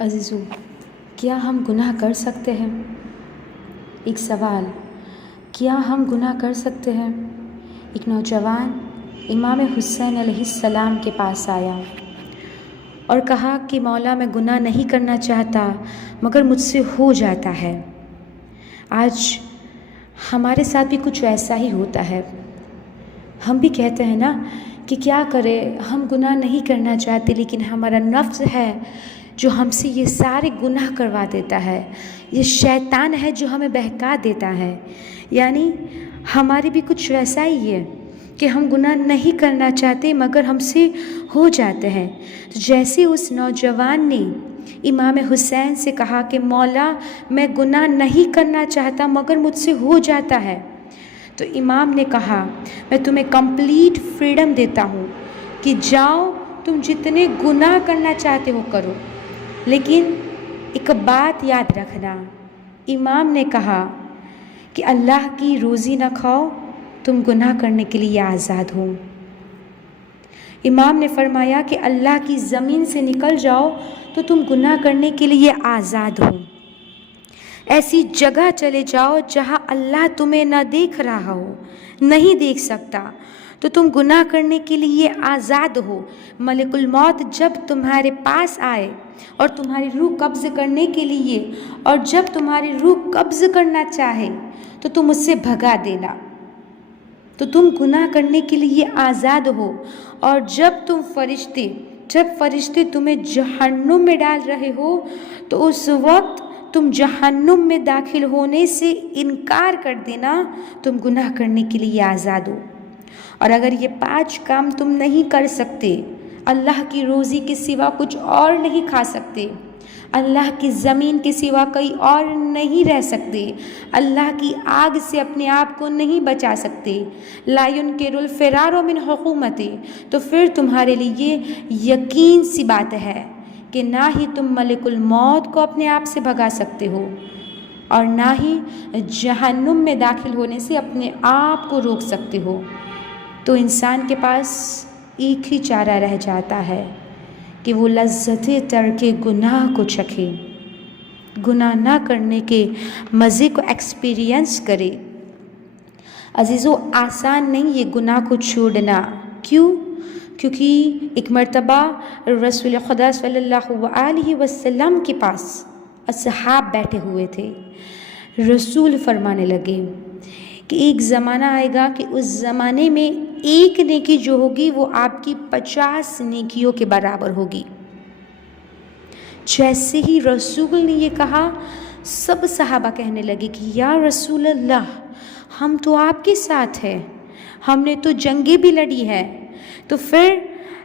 عزیزو، کیا ہم گناہ کر سکتے ہیں؟ ایک سوال، کیا ہم گناہ کر سکتے ہیں؟ ایک نوجوان امام حسین علیہ السلام کے پاس آیا اور کہا کہ مولا میں گناہ نہیں کرنا چاہتا مگر مجھ سے ہو جاتا ہے۔ آج ہمارے ساتھ بھی کچھ ایسا ہی ہوتا ہے۔ ہم بھی کہتے ہیں نا کہ کیا کرے، ہم گناہ نہیں کرنا چاہتے، لیکن ہمارا نفس ہے جو ہم سے یہ سارے گناہ کروا دیتا ہے۔ یہ شیطان ہے جو ہمیں بہکا دیتا ہے۔ یعنی ہمارے بھی کچھ ویسا ہی ہے کہ ہم گناہ نہیں کرنا چاہتے مگر ہم سے ہو جاتے ہیں۔ تو جیسے اس نوجوان نے امام حسین سے کہا کہ مولا میں گناہ نہیں کرنا چاہتا مگر مجھ سے ہو جاتا ہے، تو امام نے کہا میں تمہیں کمپلیٹ فریڈم دیتا ہوں کہ جاؤ تم جتنے گناہ کرنا چاہتے ہو کرو، لیکن ایک بات یاد رکھنا۔ امام نے کہا کہ اللہ کی روزی نہ کھاؤ، تم گناہ کرنے کے لیے آزاد ہو۔ امام نے فرمایا کہ اللہ کی زمین سے نکل جاؤ تو تم گناہ کرنے کے لیے آزاد ہو۔ ایسی جگہ چلے جاؤ جہاں اللہ تمہیں نہ دیکھ رہا ہو، نہیں دیکھ سکتا، تو تم گناہ کرنے کے لیے آزاد ہو۔ ملک الموت جب تمہارے پاس آئے اور تمہاری روح قبض کرنے کے لیے، اور جب تمہاری روح قبض کرنا چاہے تو تم اس سے بھگا دینا، تو تم گناہ کرنے کے لیے آزاد ہو۔ اور جب فرشتے تمہیں جہنم میں ڈال رہے ہو تو اس وقت تم جہنم میں داخل ہونے سے انکار کر دینا، تم گناہ کرنے کے لیے آزاد ہو۔ اور اگر یہ 5 کام تم نہیں کر سکتے، اللہ کی روزی کے سوا کچھ اور نہیں کھا سکتے، اللہ کی زمین کے سوا کہیں اور نہیں رہ سکتے، اللہ کی آگ سے اپنے آپ کو نہیں بچا سکتے، لا ينکر الفرار من حکومت، تو پھر تمہارے لیے یقین سی بات ہے کہ نہ ہی تم ملک الموت کو اپنے آپ سے بھگا سکتے ہو اور نہ ہی جہنم میں داخل ہونے سے اپنے آپ کو روک سکتے ہو۔ تو انسان کے پاس ایک ہی چارہ رہ جاتا ہے کہ وہ لذت ترک گناہ کو چکھے، گناہ نہ کرنے کے مزے کو ایکسپیرینس کرے۔ عزیزو، آسان نہیں یہ گناہ کو چھوڑنا۔ کیوں؟ کیونکہ ایک مرتبہ رسول خدا صلی اللہ علیہ وسلم کے پاس اصحاب بیٹھے ہوئے تھے۔ رسول فرمانے لگے کہ ایک زمانہ آئے گا کہ اس زمانے میں ایک نیکی جو ہوگی وہ آپ کی 50 نیکیوں کے برابر ہوگی۔ جیسے ہی رسول نے یہ کہا، سب صحابہ کہنے لگے کہ یا رسول اللہ، ہم تو آپ کے ساتھ ہیں، ہم نے تو جنگیں بھی لڑی ہے، تو پھر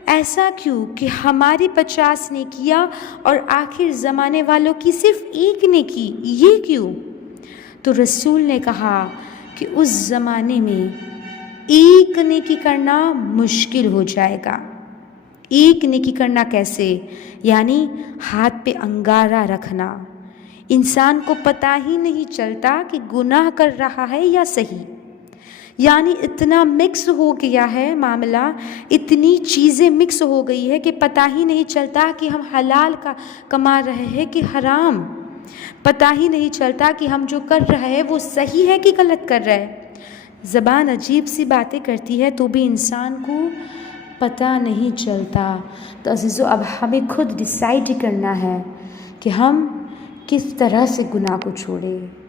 ایسا کیوں کہ ہماری 50 نیکیاں اور آخر زمانے والوں کی صرف ایک نیکی، یہ کیوں؟ تو رسول نے کہا کہ اس زمانے میں ایک نیکی کرنا مشکل ہو جائے گا۔ ایک نیکی کرنا کیسے؟ یعنی ہاتھ پہ انگارہ رکھنا، انسان کو پتہ ہی نہیں چلتا کہ گناہ کر رہا ہے یا صحیح۔ یعنی اتنا مکس ہو گیا ہے معاملہ، اتنی چیزیں مکس ہو گئی ہے کہ پتہ ہی نہیں چلتا کہ ہم حلال کا کما رہے ہیں کہ حرام، پتہ ہی نہیں چلتا کہ ہم جو کر رہے ہیں وہ صحیح ہے کہ غلط کر رہے ہیں۔ زبان عجیب سی باتیں کرتی ہے تو بھی انسان کو پتہ نہیں چلتا۔ تو عزیزو، اب ہمیں خود ڈیسائیڈ کرنا ہے کہ ہم کس طرح سے گناہ کو چھوڑیں۔